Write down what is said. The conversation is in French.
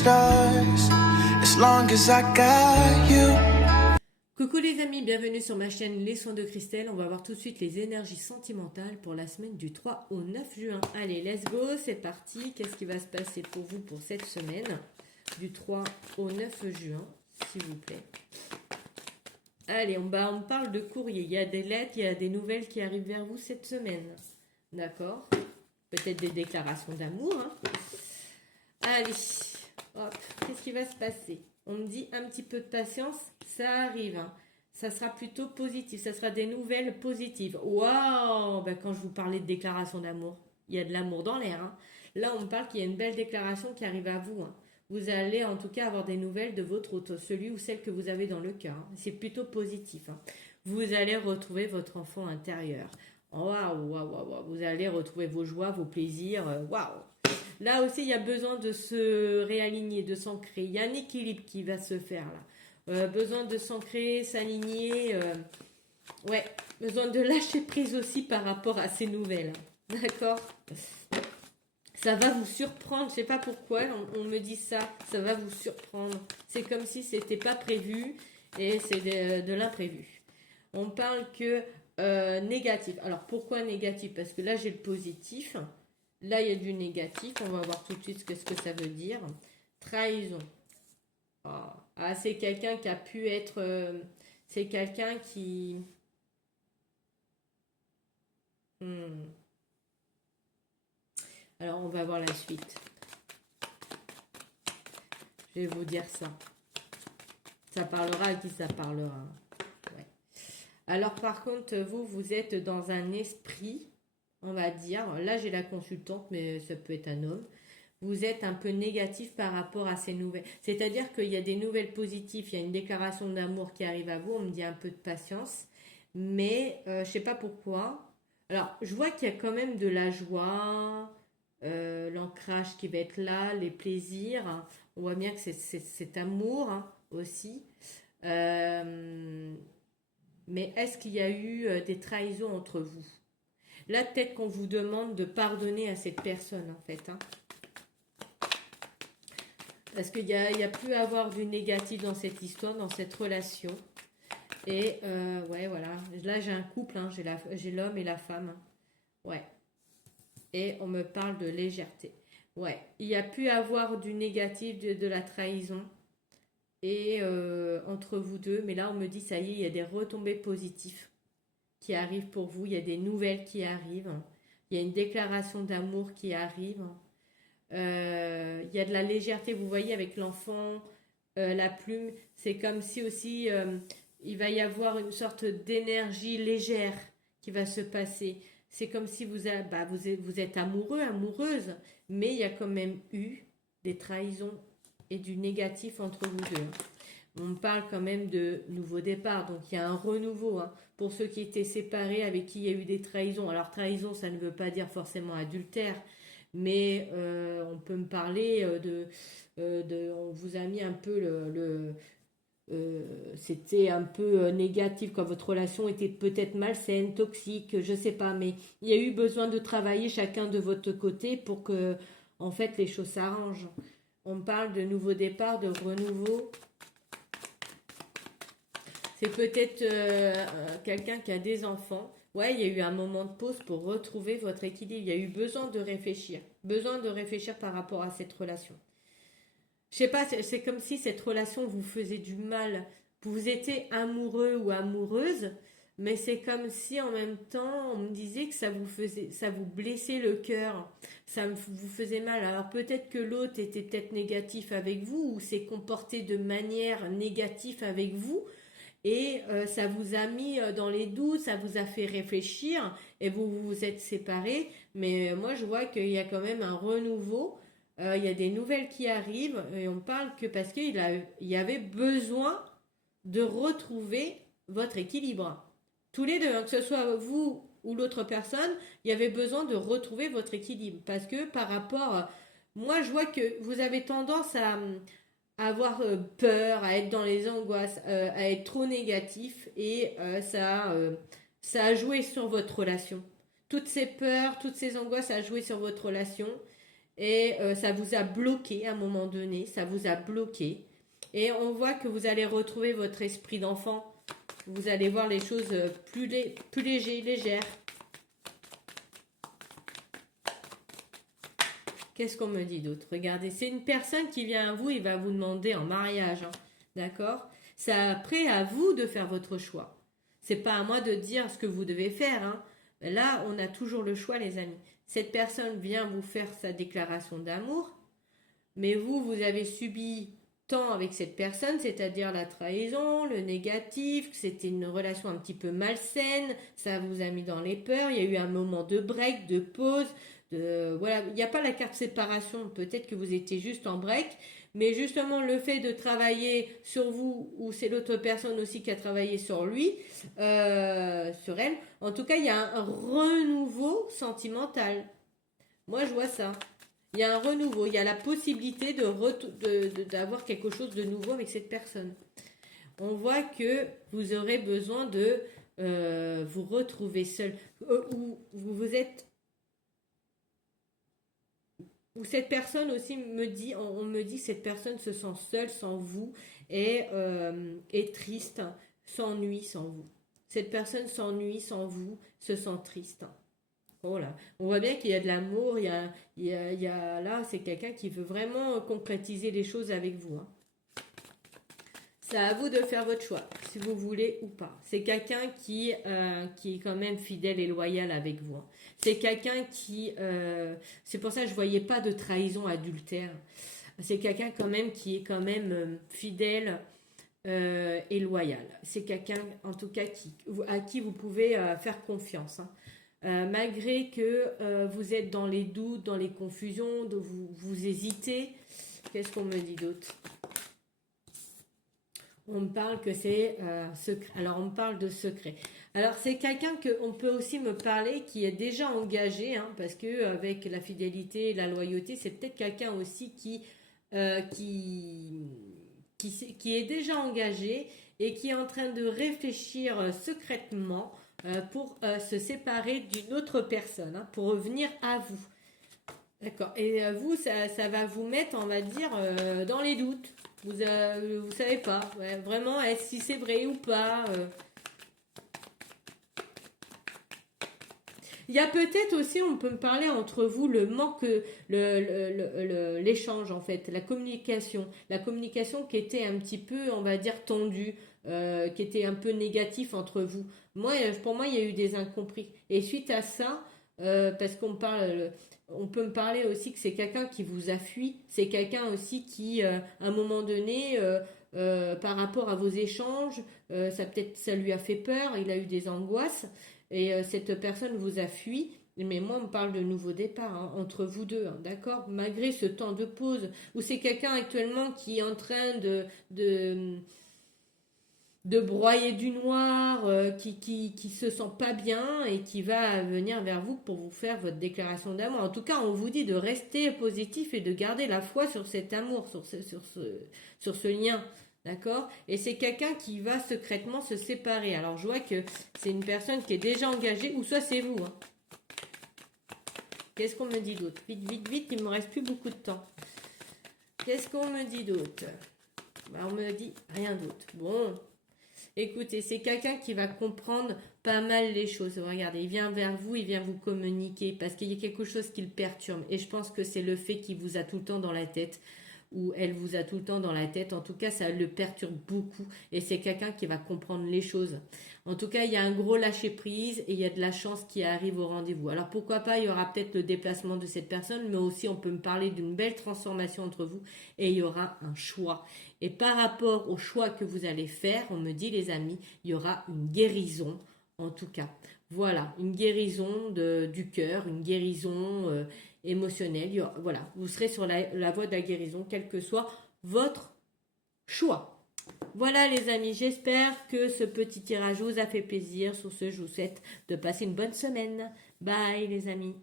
stars as long as I got you. Coucou les amis, bienvenue sur ma chaîne Les Soins de Christelle. On va voir tout de suite les énergies sentimentales pour la semaine du 3 au 9 juin. Allez, let's go, c'est parti. Qu'est-ce qui va se passer pour vous pour cette semaine du 3 au 9 juin, s'il vous plaît. Allez, on parle de courrier. Il y a des lettres, il y a des nouvelles qui arrivent vers vous cette semaine. D'accord? Peut-être des déclarations d'amour. Hein. Allez, hop, qu'est-ce qui va se passer? On me dit un petit peu de patience, ça arrive. Hein. Ça sera plutôt positif, ça sera des nouvelles positives. Waouh, ben, quand je vous parlais de déclaration d'amour, il y a de l'amour dans l'air. Hein. Là, on me parle qu'il y a une belle déclaration qui arrive à vous. Hein. Vous allez en tout cas avoir des nouvelles de votre autre, celui ou celle que vous avez dans le cœur. Hein. C'est plutôt positif. Hein. Vous allez retrouver votre enfant intérieur. Waouh, waouh, waouh, vous allez retrouver vos joies, vos plaisirs. Waouh. Là aussi, il y a besoin de se réaligner, de s'ancrer. Il y a un équilibre qui va se faire là. Besoin de s'ancrer, s'aligner. Ouais, besoin de lâcher prise aussi par rapport à ces nouvelles. D'accord? Ça va vous surprendre. Je ne sais pas pourquoi on me dit ça. Ça va vous surprendre. C'est comme si c'était pas prévu et c'est de l'imprévu. On parle que négatif. Alors pourquoi négatif? Parce que là, j'ai le positif. Là, il y a du négatif. On va voir tout de suite ce que ça veut dire. Trahison. Ah, c'est quelqu'un qui a pu être... c'est quelqu'un qui... Alors, on va voir la suite. Je vais vous dire ça. Ça parlera à qui ça parlera. Ouais. Alors, par contre, vous êtes dans un esprit... On va dire, là j'ai la consultante, mais ça peut être un homme. Vous êtes un peu négatif par rapport à ces nouvelles. C'est-à-dire qu'il y a des nouvelles positives, il y a une déclaration d'amour qui arrive à vous, on me dit un peu de patience. Mais je ne sais pas pourquoi. Alors, je vois qu'il y a quand même de la joie, l'ancrage qui va être là, les plaisirs. On voit bien que c'est cet amour hein, aussi. Mais est-ce qu'il y a eu des trahisons entre vous? Là, peut-être qu'on vous demande de pardonner à cette personne, en fait. Hein. Parce qu'il y a pu avoir du négatif dans cette histoire, dans cette relation. Et, ouais, voilà. Là, j'ai un couple, hein. J'ai l'homme et la femme. Ouais. Et on me parle de légèreté. Ouais. Il y a pu avoir du négatif, de la trahison. Et entre vous deux. Mais là, on me dit, ça y est, il y a des retombées positives qui arrive pour vous, il y a des nouvelles qui arrivent, il y a une déclaration d'amour qui arrive, il y a de la légèreté, vous voyez avec l'enfant, la plume, c'est comme si aussi il va y avoir une sorte d'énergie légère qui va se passer. C'est comme si vous êtes amoureux, amoureuse, mais il y a quand même eu des trahisons et du négatif entre vous deux. On parle quand même de nouveau départ, donc il y a un renouveau. Hein. Pour ceux qui étaient séparés, avec qui il y a eu des trahisons. Alors trahison, ça ne veut pas dire forcément adultère, mais on peut me parler on vous a mis un peu c'était un peu négatif quand votre relation était peut-être malsaine, toxique, je sais pas, mais il y a eu besoin de travailler chacun de votre côté pour que en fait les choses s'arrangent. On parle de nouveau départ, de renouveau. C'est peut-être quelqu'un qui a des enfants. Ouais, il y a eu un moment de pause pour retrouver votre équilibre. Il y a eu besoin de réfléchir. Besoin de réfléchir par rapport à cette relation. Je sais pas, c'est comme si cette relation vous faisait du mal. Vous étiez amoureux ou amoureuse, mais c'est comme si en même temps on me disait que ça vous blessait le cœur. Vous faisait mal. Alors peut-être que l'autre était peut-être négatif avec vous ou s'est comporté de manière négative avec vous. Et ça vous a mis dans les doutes, ça vous a fait réfléchir et vous vous êtes séparés. Mais moi, je vois qu'il y a quand même un renouveau. Il y a des nouvelles qui arrivent et on parle que parce qu'il y avait besoin de retrouver votre équilibre. Tous les deux, hein, que ce soit vous ou l'autre personne, il y avait besoin de retrouver votre équilibre. Parce que par rapport... moi, je vois que vous avez tendance à avoir peur, à être dans les angoisses, à être trop négatif et ça a joué sur votre relation. Toutes ces peurs, toutes ces angoisses, ça a joué sur votre relation et ça vous a bloqué à un moment donné, ça vous a bloqué. Et on voit que vous allez retrouver votre esprit d'enfant. Vous allez voir les choses plus légères. Qu'est-ce qu'on me dit d'autre? Regardez, c'est une personne qui vient à vous, il va vous demander en mariage, hein, d'accord? C'est après à vous de faire votre choix. C'est pas à moi de dire ce que vous devez faire, hein. Là, on a toujours le choix, les amis. Cette personne vient vous faire sa déclaration d'amour, mais vous avez subi tant avec cette personne, c'est-à-dire la trahison, le négatif, que c'était une relation un petit peu malsaine, ça vous a mis dans les peurs, il y a eu un moment de break, de pause, voilà, il n'y a pas la carte séparation, peut-être que vous étiez juste en break, mais justement le fait de travailler sur vous, ou c'est l'autre personne aussi qui a travaillé sur lui, sur elle, en tout cas il y a un renouveau sentimental. Moi je vois ça. Il y a un renouveau, il y a la possibilité d'avoir quelque chose de nouveau avec cette personne. On voit que vous aurez besoin de vous retrouver seul, ou vous êtes, ou cette personne aussi me dit, on me dit que cette personne se sent seule sans vous et est triste, s'ennuie sans vous. Cette personne s'ennuie sans vous, se sent triste. Voilà. On voit bien qu'il y a de l'amour, là, c'est quelqu'un qui veut vraiment concrétiser les choses avec vous, hein. C'est à vous de faire votre choix, si vous voulez ou pas. C'est quelqu'un qui est quand même fidèle et loyal avec vous, hein. C'est quelqu'un qui... c'est pour ça que je ne voyais pas de trahison adultère. C'est quelqu'un quand même qui est quand même fidèle et loyal. C'est quelqu'un, en tout cas, à qui vous pouvez faire confiance, hein. Malgré que vous êtes dans les doutes, dans les confusions, vous hésitez. Qu'est-ce qu'on me dit d'autre? On me parle que c'est secret. Alors, on me parle de secret. Alors, c'est quelqu'un qu'on peut aussi me parler qui est déjà engagé, hein, parce que avec la fidélité et la loyauté, c'est peut-être quelqu'un aussi qui est déjà engagé et qui est en train de réfléchir secrètement pour se séparer d'une autre personne, hein, pour revenir à vous. D'accord. Et vous, ça va vous mettre, on va dire, dans les doutes. Vous savez pas, ouais, vraiment, si c'est vrai ou pas. Il y a peut-être aussi, on peut me parler entre vous, le manque, l'échange en fait, la communication. La communication qui était un petit peu, on va dire, tendue, qui était un peu négatif entre vous. Pour moi, il y a eu des incompris. Et suite à ça, parce qu'on parle, on peut me parler aussi que c'est quelqu'un qui vous a fui. C'est quelqu'un aussi qui, à un moment donné, par rapport à vos échanges, ça lui a fait peur, il a eu des angoisses. Et cette personne vous a fui, mais moi on me parle de nouveau départ, hein, entre vous deux, hein, d'accord? Malgré ce temps de pause, où c'est quelqu'un actuellement qui est en train de broyer du noir, qui se sent pas bien et qui va venir vers vous pour vous faire votre déclaration d'amour. En tout cas, on vous dit de rester positif et de garder la foi sur cet amour, sur ce lien. D'accord? Et c'est quelqu'un qui va secrètement se séparer. Alors je vois que c'est une personne qui est déjà engagée, ou soit c'est vous, hein. Qu'est-ce qu'on me dit d'autre? Vite, vite, vite, il me reste plus beaucoup de temps. Qu'est-ce qu'on me dit d'autre? On me dit rien d'autre. Bon, écoutez, c'est quelqu'un qui va comprendre pas mal les choses. Regardez, il vient vers vous, il vient vous communiquer parce qu'il y a quelque chose qui le perturbe. Et je pense que c'est le fait qu'il vous a tout le temps dans la tête, ou elle vous a tout le temps dans la tête. En tout cas, ça le perturbe beaucoup. Et c'est quelqu'un qui va comprendre les choses. En tout cas, il y a un gros lâcher-prise et il y a de la chance qui arrive au rendez-vous. Alors, pourquoi pas, il y aura peut-être le déplacement de cette personne, mais aussi, on peut me parler d'une belle transformation entre vous et il y aura un choix. Et par rapport au choix que vous allez faire, on me dit, les amis, il y aura une guérison, en tout cas. Voilà, une guérison du cœur, une guérison émotionnelle. Voilà, vous serez sur la voie de la guérison, quel que soit votre choix. Voilà les amis, j'espère que ce petit tirage vous a fait plaisir. Sur ce, je vous souhaite de passer une bonne semaine. Bye les amis.